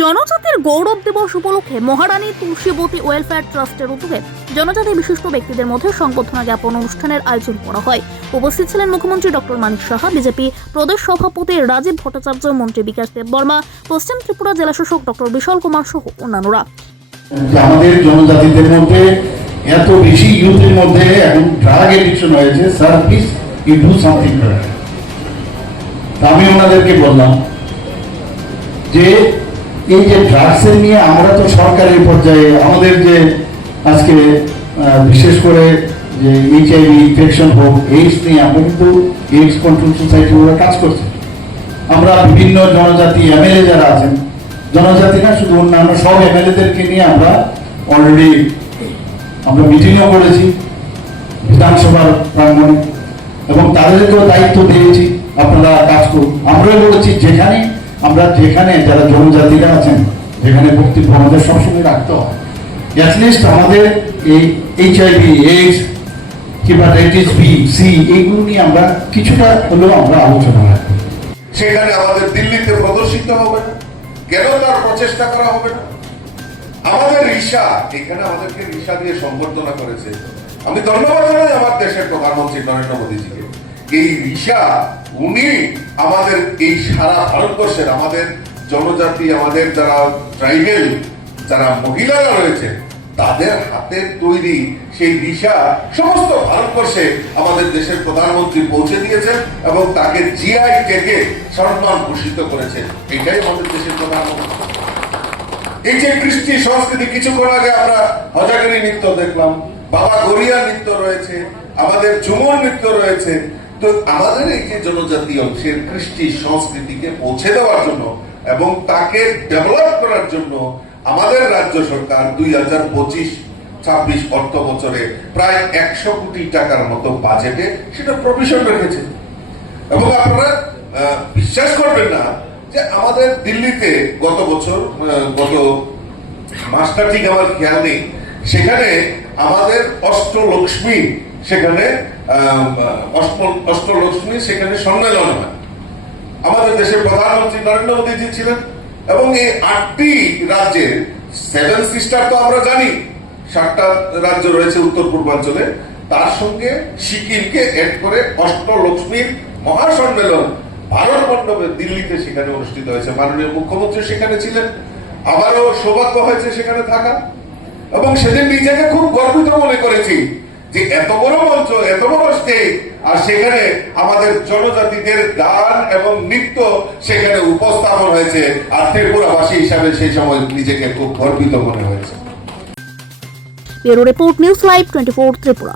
জনজাতির গৌরব দিবস উপলক্ষে মহারানী তুলসীবতী ওয়েলফেয়ার ট্রাস্টের উদ্যোগে জনজাতি বিশিষ্ট ব্যক্তিদের মধ্যে সংবর্ধনা জ্ঞাপন অনুষ্ঠানের আয়োজন করা হয়। উপস্থিত ছিলেন মুখ্যমন্ত্রী ডক্টর মানিক সাহা, বিজেপি প্রদেশ সভাপতি রাজীব ভট্টাচার্য, মন্ত্রী বিকাশ দেববর্মা, পশ্চিম ত্রিপুরা জেলাশাসক ডক্টর বিশাল কুমার সহ অন্যান্যরা। আমাদের জনজাতিদের মধ্যে এত বেশি ইউথের মধ্যে এখন ড্রাগ এডিকশন হয়েছে, sir please you do something for that. আমি ওনাদেরকে বললাম যে এই যে ড্রাগসের নিয়ে আমরা তো সরকারের পর্যায়ে আমাদের যে আজকে বিশেষ করে যে এইচআইভি ইনফেকশন হোক, এইডস নিয়ে আমরা কিন্তু এইডস কন্ট্রোল সোসাইটি ওরা কাজ করছে। আমরা বিভিন্ন জনজাতি এমএলএ যারা আছেন, জনজাতি না শুধু অন্যান্য সব এমএলএদেরকে নিয়ে আমরা অলরেডি মিটিংও করেছি বিধানসভার প্রাঙ্গণে এবং তাদেরকেও দায়িত্ব দিয়েছি আপনারা কাজ করুন। আমরাও বলেছি যেখানে যারা জনজাতিরা আছেন যেখানে বক্তব্য আমাদের সবসময় রাখতে হয়, অ্যাটলিস্ট আমাদের এই এইচআইভি, এইডস কিংবা হেপাটাইটিস বি, সি এইগুলো নিয়ে আমরা কিছুটা হলেও আমরা আলোচনা রাখবো। সেখানে আমাদের দিল্লিতে প্রদর্শিত হবে না কেন? তার প্রচেষ্টা করা হবে না? আমাদের ঋষা এখানে আমাদেরকে ঋষা দিয়ে সম্বর্ধনা করেছে। আমি ধন্যবাদ জানাই আমার দেশের প্রধানমন্ত্রী নরেন্দ্র মোদীজিকে। এই ঋষা উনি আমাদের এই সারা ভারতবর্ষের আমাদের জনজাতি, আমাদের যারা ট্রাইবেল যারা মহিলারা রয়েছে তাদের হাতের তৈরি সেই ঋষা সমস্ত ভারতবর্ষে আমাদের দেশের প্রধানমন্ত্রী পৌঁছে দিয়েছেন এবং তাকে জিআই ট্যাগে সম্মান ঘোষিত করেছেন। এটাই আমাদের দেশের প্রধানমন্ত্রী। এই যে কৃষ্টি সংস্কৃতি, কিছুক্ষণ আগে আমরা হজাগরি নৃত্য দেখলাম, বাবা গড়িয়া নৃত্য রয়েছে, আমাদের ঝুমুর নৃত্য রয়েছে। তো আমাদের এই যে জনজাতি অংশের কৃষ্টি সংস্কৃতিকে পৌঁছে দেওয়ার জন্য এবং তাকে ডেভেলপ করার জন্য আমাদের রাজ্য সরকার 2025-26 অর্থ বছরে প্রায় 100 কোটি টাকার মতো বাজেটে সেটা প্রভিশন রেখেছে। এবং আপনারা বিশ্বাস করবেন না যে আমাদের দিল্লিতে গত মাসটা ঠিক আমার খেয়াল নেই, সেখানে আমাদের অষ্টলক্ষ্মী সেখানে সম্মেলন হয়। আমাদের দেশের প্রধানমন্ত্রী নরেন্দ্র মোদীজি ছিলেন এবং এই 8টি রাজ্যের 7 সিস্টার তো আমরা জানি, 7টা রাজ্য রয়েছে উত্তর পূর্বাঞ্চলে, তার সঙ্গে সিকিমকে এড করে অষ্টলক্ষ্মীর মহাসম্মেলন ভারত মণ্ডপে দিল্লিতে সেখানে অনুষ্ঠিত হয়েছে। মাননীয় মুখ্যমন্ত্রী সেখানে ছিলেন, আমারও সৌভাগ্য হয়েছে সেখানে থাকা এবং সেদিন নিজেকে খুব গর্বিত মনে করেছি যে এত বড় মঞ্চ, এত বড় স্টেজ, আর সেখানে আমাদের জনজাতিদের গান এবং নৃত্য সেখানে উপস্থাপন হয়েছে। আর ত্রিপুরাবাসী হিসাবে সেই সময় নিজেকে খুব গর্বিত মনে হয়েছে। Bureau report, news live 24 Tripura.